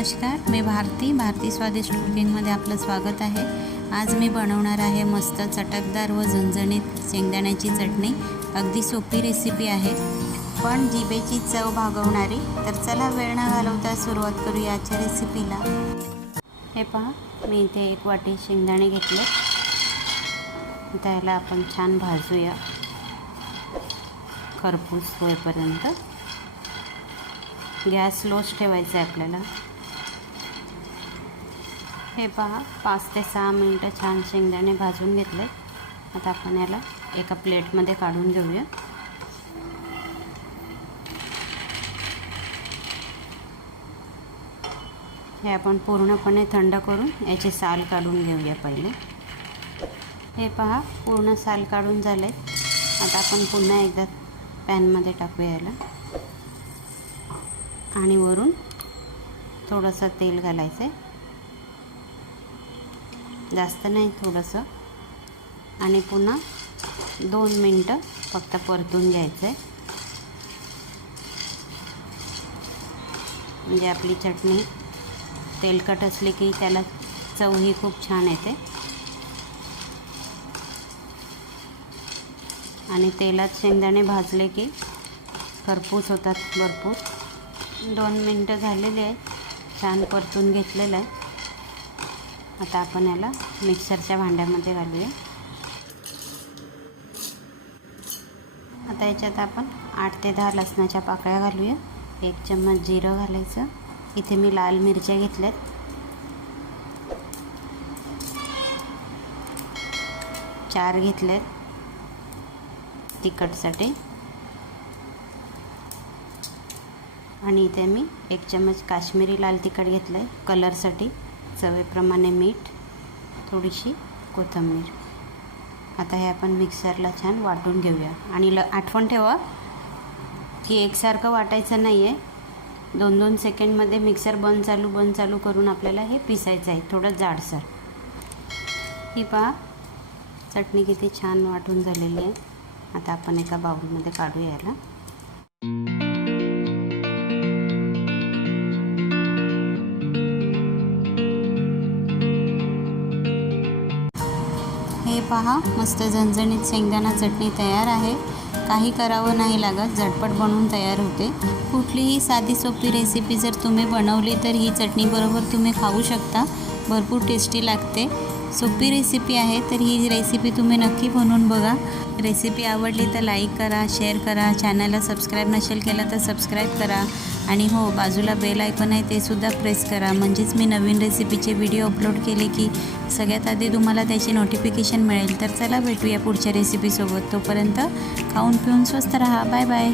नमस्कार, मी भारती स्वादिष्ट कुकिंगमध्ये आपलं स्वागत आहे। आज मी बनवणार आहे मस्त चटकदार व झणझणीत शेंगदाण्याची चटणी। अगदी सोपी रेसिपी आहे, पण जिभेची चव भागवणारी। तर चला वेळ न घालवता सुरुवात करूया आजच्या रेसिपीला। हे पहा, मी इथे 1 वाटी शेंगदाणे घेतले। त्याला आपण छान भाजूया खरपूस होईपर्यंत। गॅस स्लोच ठेवायचा आहे आपल्याला। हे पहा, 5 ते 6 मिनिटं छान शेंगदाणे भाजून घेतले। आता आपण याला एका प्लेटमध्ये काढून घेऊया। हे आपण पूर्णपणे थंड करून याचे साल काढून घेऊया पहिले। हे पहा, पूर्ण साल काढून झाले। आता आपण पुन्हा एकदा पॅनमध्ये टाकूया याला आणि वरून थोडंसं तेल घालायचं आहे, जास्त नाही, थोडंसं। आणि पुन्हा 2 मिनटं फक्त परतून घ्यायचं आहे, म्हणजे आपली चटणी तेलकट असली की त्याला चवही खूप छान येते। आणि तेलात शेंगदाणे भाजले की खरपूस होतात भरपूर। 2 मिनटं झालेले आहे, छान परतून घेतलेलं आहे। आता आपण याला मिक्सरच्या भांड्यामध्ये घालूया। आता याच्यात आपण 8 ते 10 लसणाच्या पाकळ्या घालूया। 1 चम्मच जिरं घालायचं। इथे मी लाल मिरच्या घेतल्यात, 4 घेतल्यात तिखटसाठी। आणि इथे मी 1 चम्मच काश्मीरी लाल तिखट घेतलं आहे कलरसाठी। चवीप्रमाणे मीठ, थोडीशी कोथिंबीर। आता हे आपण मिक्सरला छान वाटून घेऊया। आणि आठवण ठेवा की एकसारखं वाटायचं नाही आहे। 2-2 सेकंडमध्ये मिक्सर बंद चालू करून आपल्याला हे पिसायचं आहे, थोडं जाडसर। ही पहा, चटणी किती छान वाटून झालेली आहे। आता आपण एका बाउलमध्ये काढूया याला। हे पहा, मस्त झणझणीत शेंगदाणा चटणी तयार आहे। काही करावं नाही लागत, झटपट बनवून तयार होते। कुठलीही साधी सोपी रेसिपी जर तुम्ही बनवली तर ही चटणी बरोबर तुम्ही खाऊ शकता। भरपूर टेस्टी लागते। सोपी रेसिपी आहे, तर ही रेसिपी तुम्ही नक्की बनवून बघा। रेसिपी आवडली तर लाईक करा, शेअर करा। चॅनलला सबस्क्राईब नसेल केलं तर सबस्क्राईब करा। आणि हो, बाजूला बेल आयकॉन आहे ते सुद्धा प्रेस करा, म्हणजेच मी नवीन रेसिपीचे व्हिडिओ अपलोड केले की सगळ्यात आधी तुम्हाला त्याची नोटिफिकेशन मिळेल। तर चला भेटूया पुढच्या रेसिपीसोबत। तोपर्यंत खाऊन पिऊन स्वस्त राहा। Bye bye.